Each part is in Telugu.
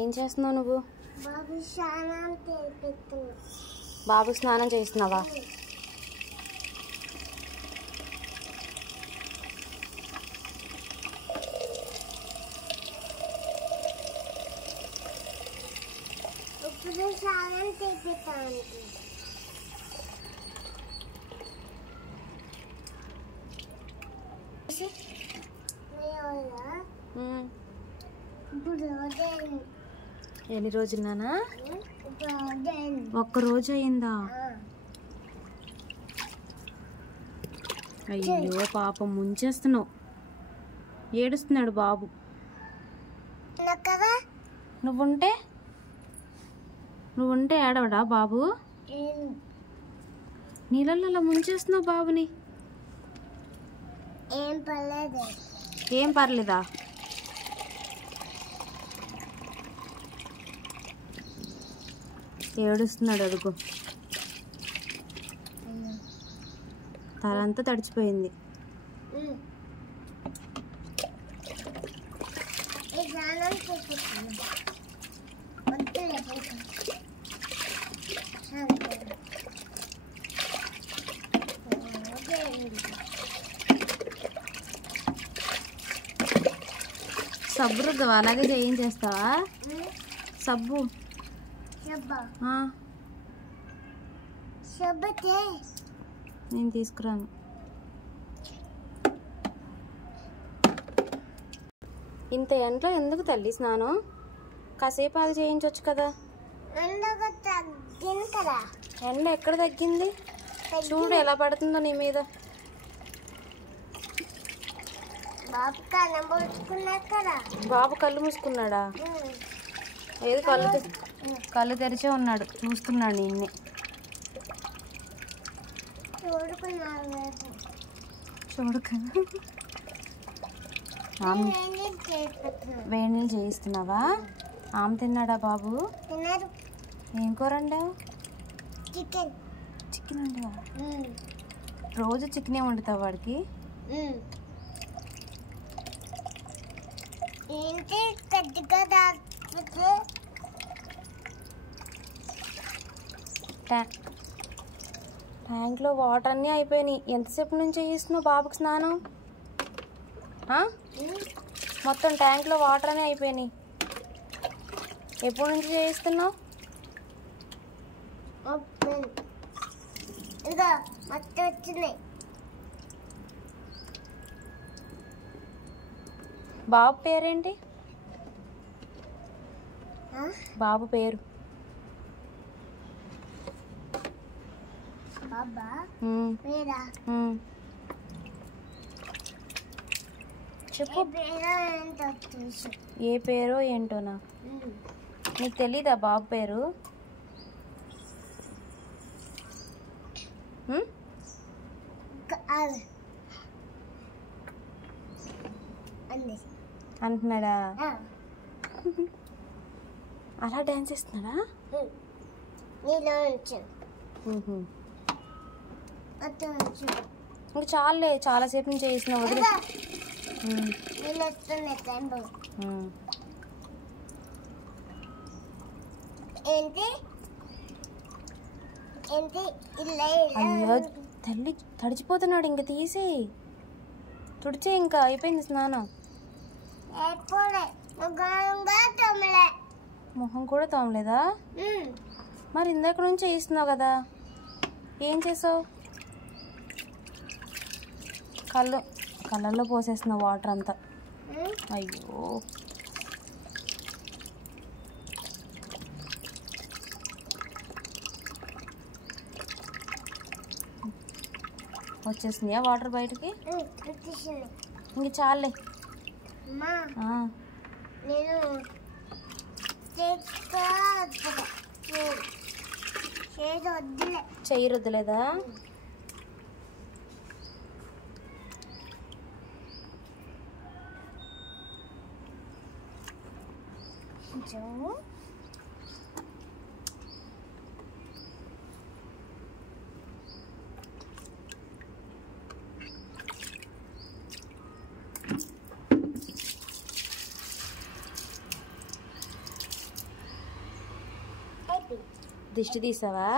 ఏం చేస్తున్నావు నువ్వు? బాబుకి స్నానం చేస్తున్నావా? ఎన్ని రోజులు నానా? ఒక్క రోజు అయిందా? అయ్యో పాపం ముంచేస్తున్నావు. ఏడుస్తున్నాడు బాబు. నువ్వుంటే ఏడవడా బాబు? నీళ్ళల్లో ముంచేస్తున్నావు బాబుని. ఏం పర్లేదా? ఏడుస్తున్నాడు అడుగు. తలంతా తడిచిపోయింది. సబ్బు రుద్దవా? అలాగే చేయించేస్తావా? సబ్బు నేను తీసుకురాను. ఇంత ఎండలో ఎందుకు తల్లి స్నానం? కాసేపు అది చేయించవచ్చు కదా. ఎండ ఎక్కడ తగ్గింది? చూడు ఎలా పడుతుందో నీ మీద. బాబు కళ్ళు మూసుకున్నాడా? ఏది కళ్ళు తెరిచే ఉన్నాడు, చూస్తున్నాడు నిన్నే. చూడు కదా. వేడి నీళ్ళు చేయిస్తున్నావా? ఆమె తిన్నాడా బాబు? ఏం కూర వండావు? చికెన్ వండావా? రోజు చికెనే వండుతావు వాడికి? ట్యాంక్లో వాటర్ అన్నీ అయిపోయినాయి. ఎంతసేపు నుంచి చేయిస్తున్నావు బాబుకి స్నానం? మొత్తం ట్యాంక్లో వాటర్ అన్నీ అయిపోయినాయి. ఎప్పటి నుంచి చేయిస్తున్నావు? బాబు పేరేంటి? బాబు పేరు? చెప్పు. ఏ పేరో ఏంటోనా? నీకు తెలీదా బాబు పేరు? అంటున్నాడా? అలా డాన్స్ ఇస్తున్నాడా? ఇంక చాలే, చాలాసేపు నుంచి చేసిన వదిలే. అయ్యో తల్లి తడిచిపోతున్నాడు. ఇంక తీసి తుడిచే. ఇంకా అయిపోయింది స్నానం. మొహం కూడా తోమలేదా? మరి ఇందాక నుంచి చేయిస్తున్నావు కదా, ఏం చేసావు? కళ్ళల్లో పోసేస్తున్నావు వాటర్ అంతా. అయ్యో వచ్చేసిందియా వాటర్ బయటకి? ఇంక చాలే. చెయ్యి రుద్దలేదా? దిష్టి తీసావా?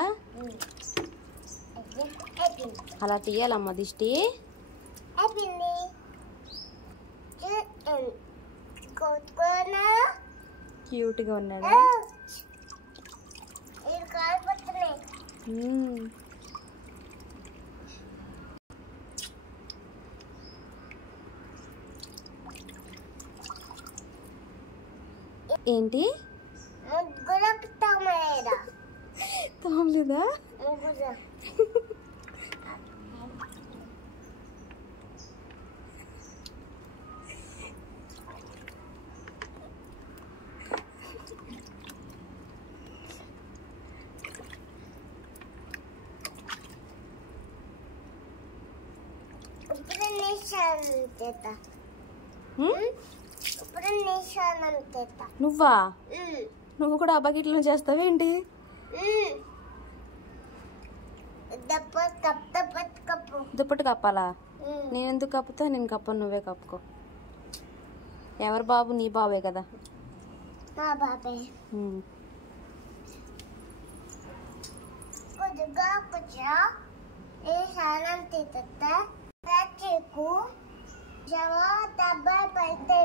అలా తీయాలమ్మా దిష్టి. క్యూట్గా ఉన్నాడా? ఏంటి తోమలేదా? నువ్వా? నువ్వు కూడా ఆ బకెట్లో చేస్తావేంటి? దుప్పటి కప్పాలా? నేను ఎందుకు కప్పుతా? నేను కప్పను, నువ్వే కప్పుకో. ఎవరు బాబు? నీ బాబే కదా. జవా డబ్బా పైతే